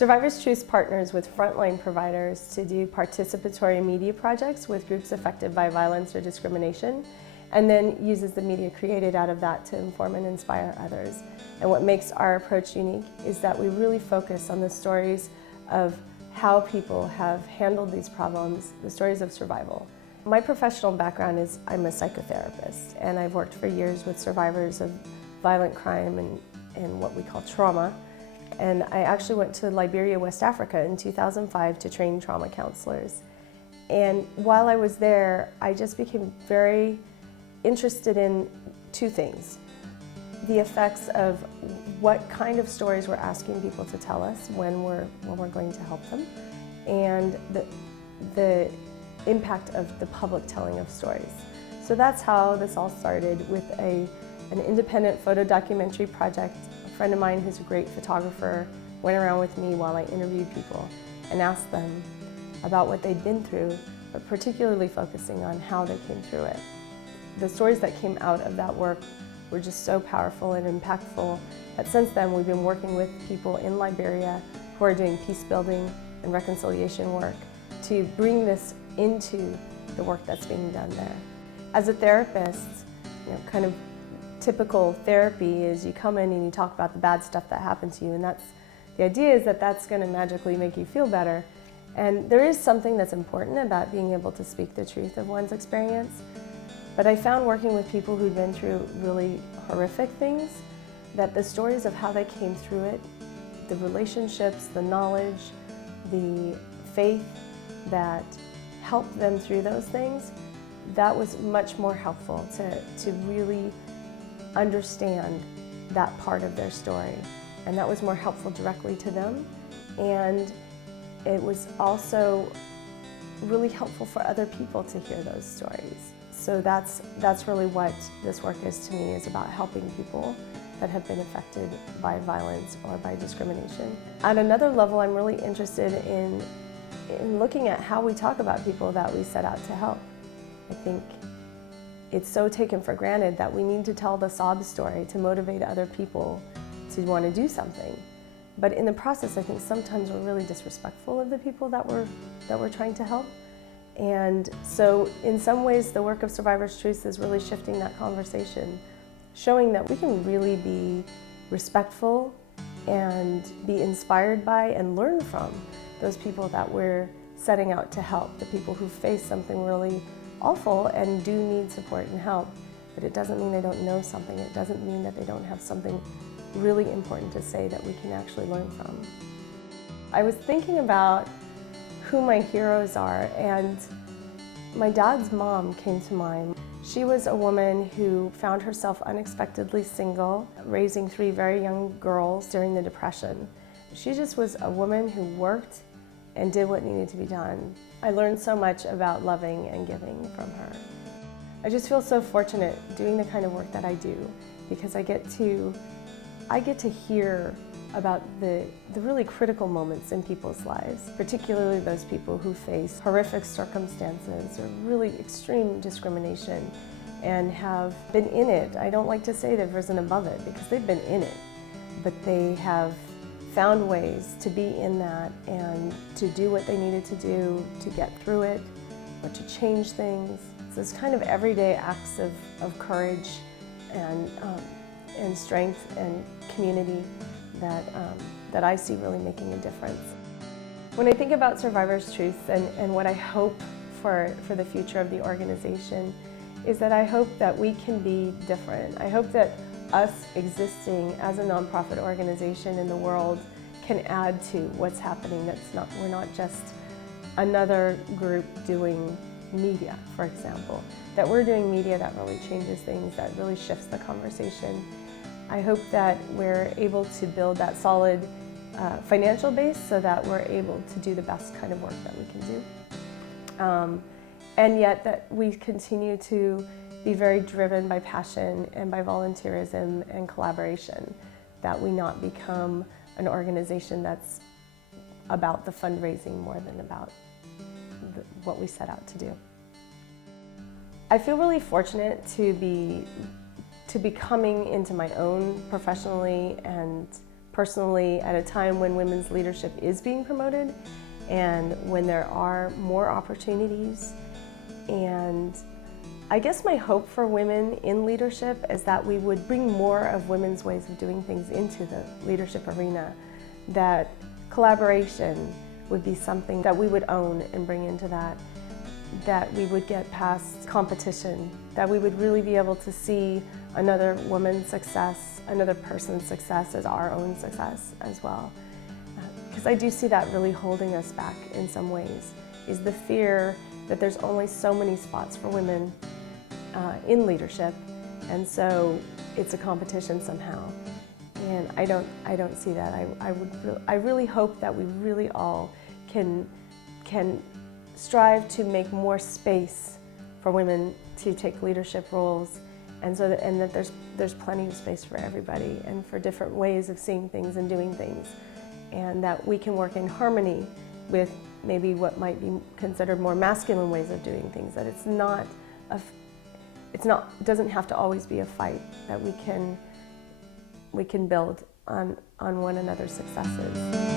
Survivors Truth partners with frontline providers to do participatory media projects with groups affected by violence or discrimination, and then uses the media created out of that to inform and inspire others. And what makes our approach unique is that we really focus on the stories of how people have handled these problems, the stories of survival. My professional background is I'm a psychotherapist, and I've worked for years with survivors of violent crime and what we call trauma. And I actually went to Liberia, West Africa in 2005 to train trauma counselors. And while I was there, I just became very interested in two things. The effects of what kind of stories we're asking people to tell us when we're going to help them, and the impact of the public telling of stories. So that's how this all started, with an independent photo documentary project. A friend of mine who's a great photographer went around with me while I interviewed people and asked them about what they'd been through, but particularly focusing on how they came through it. The stories that came out of that work were just so powerful and impactful that since then we've been working with people in Liberia who are doing peace building and reconciliation work to bring this into the work that's being done there. As a therapist, kind of typical therapy is you come in and you talk about the bad stuff that happened to you, and the idea is that that's going to magically make you feel better. And there is something that's important about being able to speak the truth of one's experience. But I found working with people who'd been through really horrific things, that the stories of how they came through it, the relationships, the knowledge, the faith that helped them through those things, that was much more helpful to really understand that part of their story. And that was more helpful directly to them. And it was also really helpful for other people to hear those stories. So that's really what this work is to me, is about helping people that have been affected by violence or by discrimination. At another level, I'm really interested in looking at how we talk about people that we set out to help. I think it's so taken for granted that we need to tell the sob story to motivate other people to want to do something. But in the process, I think sometimes we're really disrespectful of the people that we're trying to help. And so in some ways, the work of Survivors Truth is really shifting that conversation, showing that we can really be respectful and be inspired by and learn from those people that we're setting out to help, the people who face something really awful and do need support and help. But it doesn't mean they don't know something. It doesn't mean that they don't have something really important to say that we can actually learn from. I was thinking about who my heroes are, and my dad's mom came to mind. She was a woman who found herself unexpectedly single, raising 3 very young girls during the Depression. She just was a woman who worked and did what needed to be done. I learned so much about loving and giving from her. I just feel so fortunate doing the kind of work that I do, because I get to hear about the really critical moments in people's lives, particularly those people who face horrific circumstances or really extreme discrimination and have been in it. I don't like to say they've risen above it, because they've been in it, but they have found ways to be in that and to do what they needed to do to get through it or to change things. So it's kind of everyday acts of courage and strength and community that I see really making a difference. When I think about Survivors Truth and what I hope for the future of the organization, is that I hope that we can be different. I hope that us existing as a nonprofit organization in the world can add to what's happening. We're not just another group doing media, for example. That we're doing media that really changes things, that really shifts the conversation. I hope that we're able to build that solid financial base so that we're able to do the best kind of work that we can do. And yet that we continue to be very driven by passion and by volunteerism and collaboration, that we not become an organization that's about the fundraising more than about what we set out to do. I feel really fortunate to be coming into my own professionally and personally at a time when women's leadership is being promoted and when there are more opportunities. And I guess my hope for women in leadership is that we would bring more of women's ways of doing things into the leadership arena, that collaboration would be something that we would own and bring into that we would get past competition, that we would really be able to see another woman's success, another person's success as our own success as well. Because I do see that really holding us back in some ways, is the fear that there's only so many spots for women in leadership, and so it's a competition somehow. And I don't see that. I really hope that we really all can strive to make more space for women to take leadership roles, and that there's plenty of space for everybody and for different ways of seeing things and doing things, and that we can work in harmony with maybe what might be considered more masculine ways of doing things. That it doesn't have to always be a fight. That we can build on one another's successes.